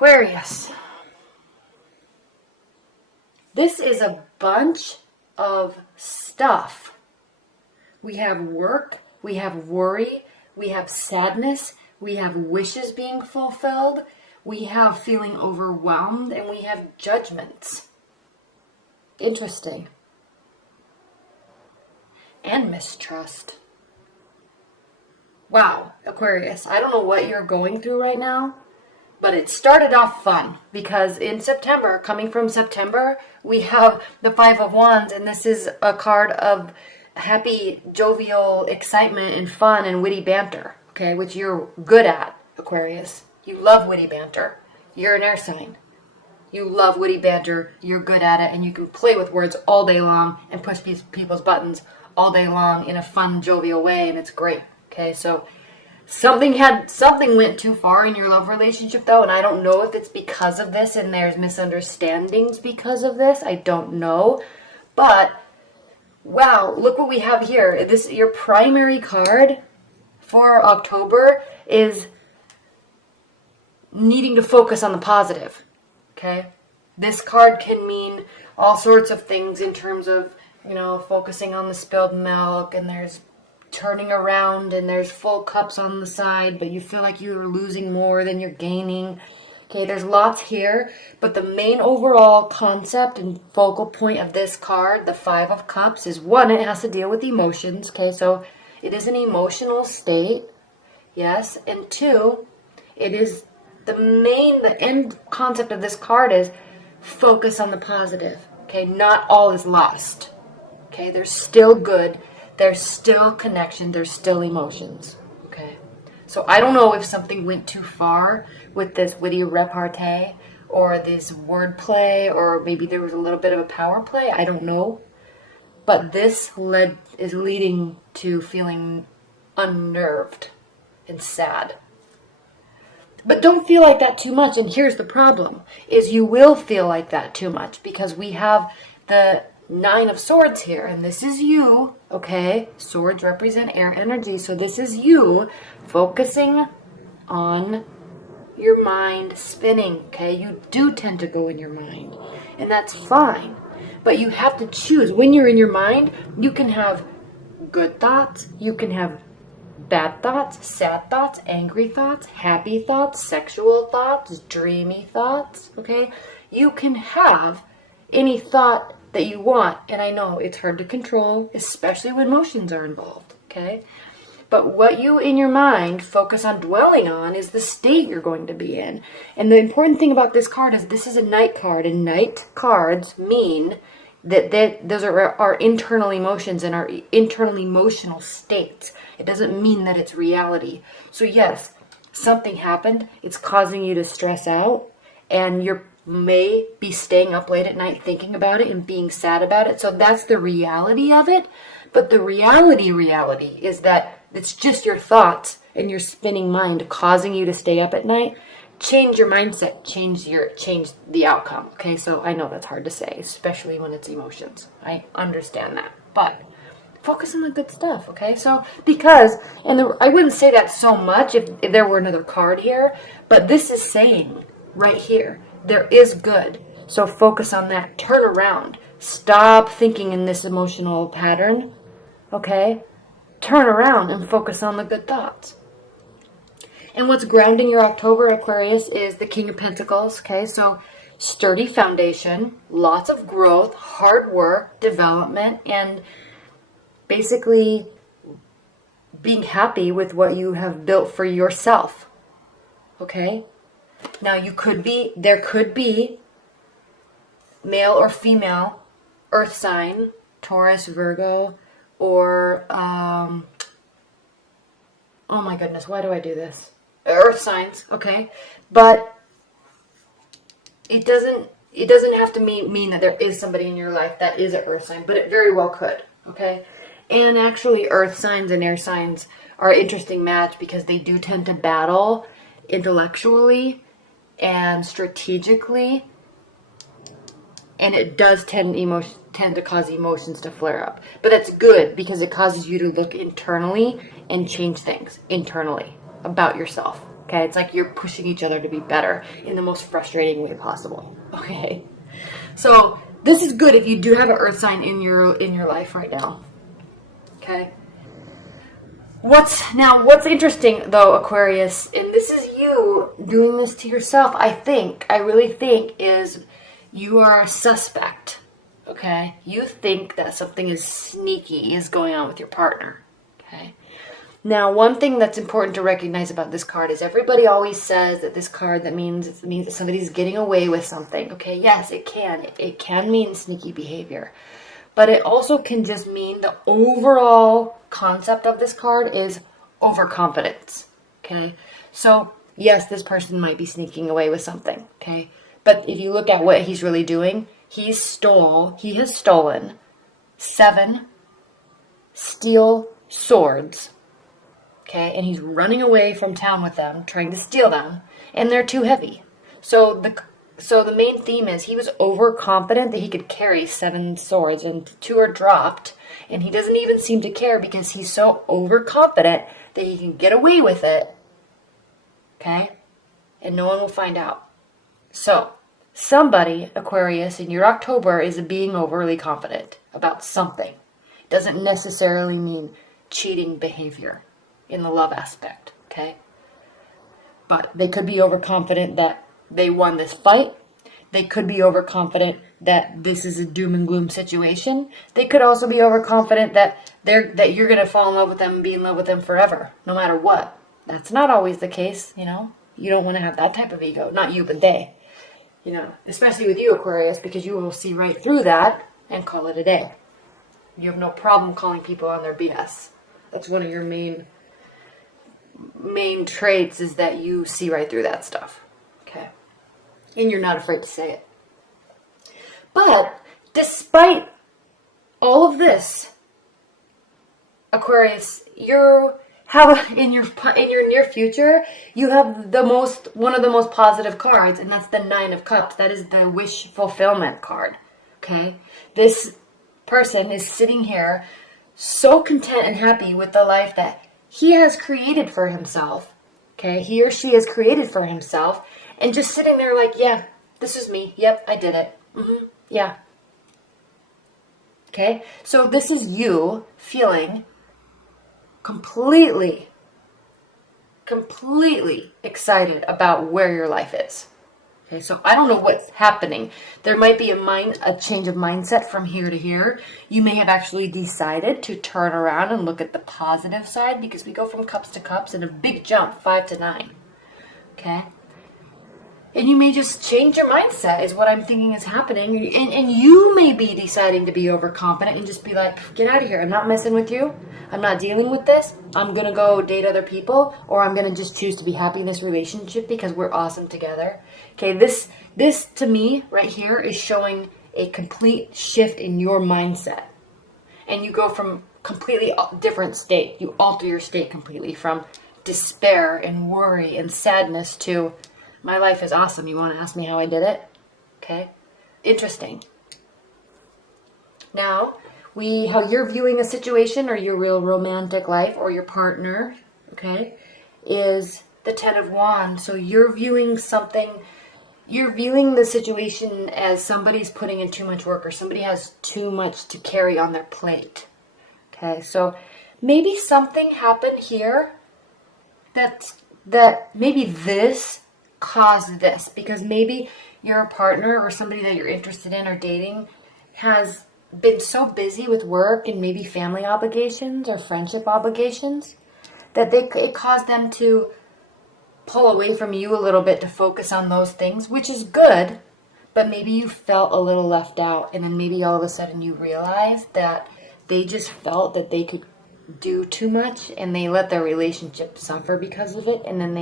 Aquarius. This is a bunch of stuff. We have work, we have worry, we have sadness, we have wishes being fulfilled, we have feeling overwhelmed, and we have judgments. Interesting. And mistrust. Wow, Aquarius, I don't know what you're going through right now, but it started off fun because in September, coming from September, we have the Five of Wands, and this is a card of happy, jovial excitement and fun and witty banter, okay, which you're good at, Aquarius. You love witty banter. You're an air sign. You love witty banter, you're good at it, and you can play with words all day long and push people's buttons all day long in a fun, jovial way, and it's great. Okay, so something went too far in your love relationship, though, and I don't know if it's because of this and there's misunderstandings because of this. I don't know. But, wow, look what we have here. Your primary card for October is needing to focus on the positive. Okay? This card can mean all sorts of things in terms of, focusing on the spilled milk, and there's turning around and there's full cups on the side, but you feel like you're losing more than you're gaining. Okay, there's lots here, but the main overall concept and focal point of this card, the Five of Cups, is one, it has to deal with emotions. Okay, so it is an emotional state, yes, and two, it is the end concept of this card is focus on the positive. Okay, not all is lost. Okay, there's still good. There's still connection. There's still emotions. Okay. So I don't know if something went too far with this witty repartee or this wordplay, or maybe there was a little bit of a power play. I don't know. But this is leading to feeling unnerved and sad. But don't feel like that too much. And here's the problem, is you will feel like that too much because we have the Nine of Swords here, and this is you, okay? Swords represent air energy, so this is you focusing on your mind spinning, okay? You do tend to go in your mind, and that's fine. But you have to choose. When you're in your mind, you can have good thoughts, you can have bad thoughts, sad thoughts, angry thoughts, happy thoughts, sexual thoughts, dreamy thoughts, okay? You can have any thought that you want, and I know it's hard to control, especially when emotions are involved, okay? But what you in your mind focus on dwelling on is the state you're going to be in. And the important thing about this card is this is a night card, and night cards mean that those are our internal emotions and our internal emotional states. It doesn't mean that it's reality. So yes, something happened, it's causing you to stress out, and you're may be staying up late at night thinking about it and being sad about it. So that's the reality of it. But the reality is that it's just your thoughts and your spinning mind causing you to stay up at night. Change your mindset, change the outcome. Okay, so I know that's hard to say, especially when it's emotions. I understand that. But focus on the good stuff, okay? So I wouldn't say that so much if there were another card here, but this is saying right here, there is good. So focus on that. Turn around. Stop thinking in this emotional pattern. Okay? Turn around and focus on the good thoughts. And what's grounding your October, Aquarius, is the King of Pentacles. Okay? So sturdy foundation, lots of growth, hard work, development, and basically being happy with what you have built for yourself. Okay? Now there could be male or female earth sign, Taurus, Virgo, or, oh my goodness, why do I do this? Earth signs, okay? But it doesn't have to mean that there is somebody in your life that is an earth sign, but it very well could, okay? And actually earth signs and air signs are an interesting match because they do tend to battle intellectually and strategically, and it does tend to cause emotions to flare up. But that's good because it causes you to look internally and change things internally about yourself. Okay, it's like you're pushing each other to be better in the most frustrating way possible. Okay, so this is good if you do have an earth sign in your life right now. Okay. What's interesting though, Aquarius, and this is you doing this to yourself, I really think, is you are a suspect. Okay? You think that something is sneaky is going on with your partner. Okay? Now, one thing that's important to recognize about this card is everybody always says that this card that means that somebody's getting away with something. Okay? Yes, it can. It can mean sneaky behavior. But it also can just mean the overall concept of this card is overconfidence. Okay? So, yes, this person might be sneaking away with something. Okay? But if you look at what he's really doing, he has stolen 7 steel swords. Okay? And he's running away from town with them, trying to steal them, and they're too heavy. So the main theme is he was overconfident that he could carry 7 swords, and 2 are dropped, and he doesn't even seem to care because he's so overconfident that he can get away with it, okay? And no one will find out. So, somebody, Aquarius, in your October is being overly confident about something. Doesn't necessarily mean cheating behavior in the love aspect, okay? But they could be overconfident that they won this fight. They could be overconfident that this is a doom and gloom situation. They could also be overconfident that you're going to fall in love with them and be in love with them forever, no matter what. That's not always the case, you know. You don't want to have that type of ego. Not you, but they. You know, especially with you, Aquarius, because you will see right through that and call it a day. You have no problem calling people on their BS. That's one of your main traits, is that you see right through that stuff. Okay. And you're not afraid to say it. But despite all of this, Aquarius, you have in your near future, you have one of the most positive cards, and that's the 9 of Cups. That is the wish fulfillment card. Okay? This person is sitting here so content and happy with the life that he has created for himself. Okay? He or she has created for himself. And just sitting there like, yeah, this is me. Yep, I did it. Yeah. Okay? So this is you feeling completely excited about where your life is. Okay, so I don't know what's happening. There might be a change of mindset from here to here. You may have actually decided to turn around and look at the positive side, because we go from cups to cups in a big jump, 5 to 9. Okay? And you may just change your mindset, is what I'm thinking is happening. And you may be deciding to be overconfident and just be like, get out of here. I'm not messing with you. I'm not dealing with this. I'm going to go date other people, or I'm going to just choose to be happy in this relationship because we're awesome together. Okay, this to me right here is showing a complete shift in your mindset. And you go from completely different state. You alter your state completely from despair and worry and sadness to, my life is awesome. You want to ask me how I did it? Okay. Interesting. Now, how you're viewing a situation, or your real romantic life, or your partner, okay, is the 10 of Wands. So you're viewing the situation as somebody's putting in too much work, or somebody has too much to carry on their plate. Okay, so maybe something happened here that maybe this caused this, because maybe your partner or somebody that you're interested in or dating has been so busy with work and maybe family obligations or friendship obligations that it caused them to pull away from you a little bit to focus on those things, which is good, but maybe you felt a little left out, and then maybe all of a sudden you realized that they just felt that they could do too much, and they let their relationship suffer because of it, and then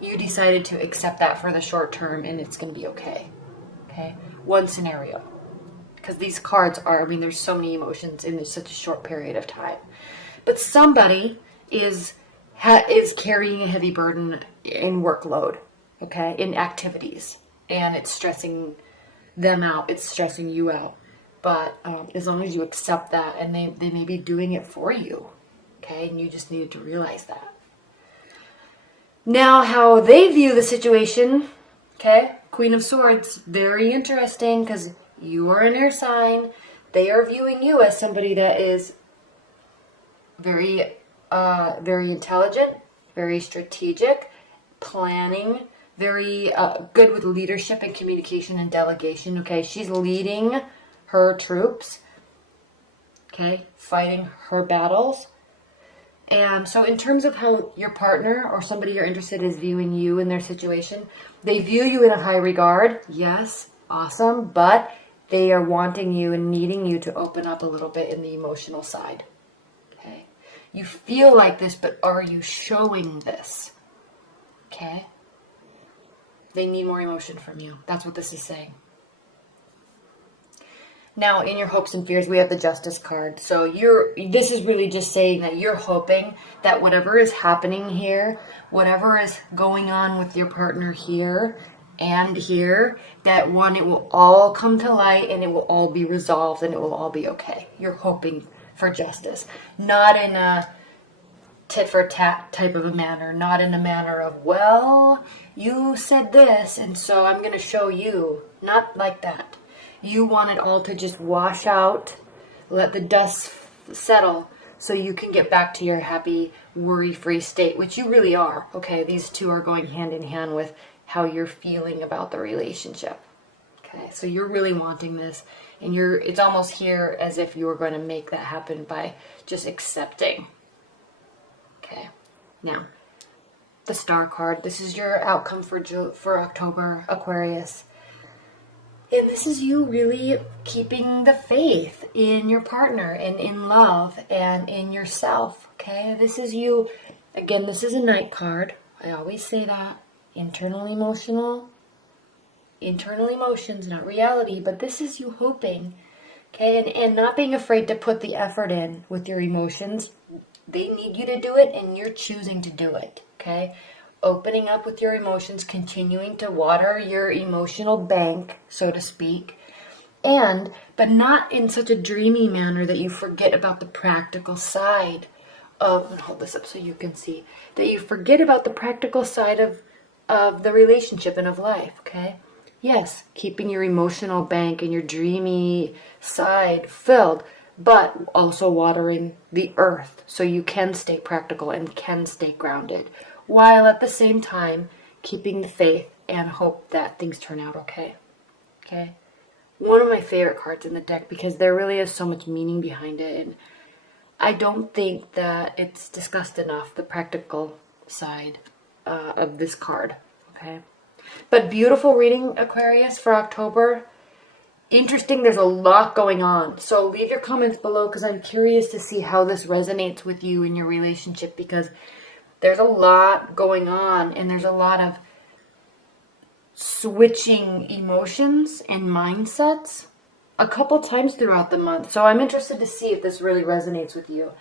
you decided to accept that for the short term, and it's going to be okay. Okay? One scenario. Because these cards there's so many emotions in such a short period of time. But somebody is carrying a heavy burden in workload, okay, in activities, and it's stressing them out, it's stressing you out. But as long as you accept that, and they may be doing it for you, okay, and you just needed to realize that. Now, how they view the situation, okay? Queen of Swords, very interesting because you are an air sign. They are viewing you as somebody that is very intelligent, very strategic, planning, very good with leadership and communication and delegation, okay? She's leading her troops, okay? Fighting her battles. And so in terms of how your partner or somebody you're interested in is viewing you in their situation, they view you in a high regard. Yes, awesome. But they are wanting you and needing you to open up a little bit in the emotional side. Okay? You feel like this, but are you showing this? Okay? They need more emotion from you. That's what this is saying. Now, in your hopes and fears, we have the Justice card. So this is really just saying that you're hoping that whatever is happening here, whatever is going on with your partner here and here, that one, it will all come to light and it will all be resolved and it will all be okay. You're hoping for justice. Not in a tit for tat type of a manner. Not in a manner of, well, you said this and so I'm going to show you. Not like that. You want it all to just wash out, let the dust settle, so you can get back to your happy, worry-free state, which you really are. Okay, these two are going hand in hand with how you're feeling about the relationship. Okay, so you're really wanting this, and it's almost here as if you were going to make that happen by just accepting. Okay, now, the Star card. This is your outcome for October, Aquarius. And this is you really keeping the faith in your partner and in love and in yourself, okay? This is you, again, this is a Knight card. I always say that. Internal emotions, not reality, but this is you hoping, okay? And not being afraid to put the effort in with your emotions. They need you to do it and you're choosing to do it, okay? Opening up with your emotions, continuing to water your emotional bank, so to speak, but not in such a dreamy manner that you forget about the practical side of, and hold this up so you can see, that you forget about the practical side of the relationship and of life, okay? Yes, keeping your emotional bank and your dreamy side filled, but also watering the earth so you can stay practical and can stay grounded, while at the same time keeping the faith and hope that things turn out okay. Okay? One of my favorite cards in the deck because there really is so much meaning behind it. And I don't think that it's discussed enough, the practical side of this card. Okay? But beautiful reading, Aquarius, for October. Interesting, there's a lot going on. So leave your comments below because I'm curious to see how this resonates with you in your relationship because there's a lot going on and there's a lot of switching emotions and mindsets a couple times throughout the month. So I'm interested to see if this really resonates with you.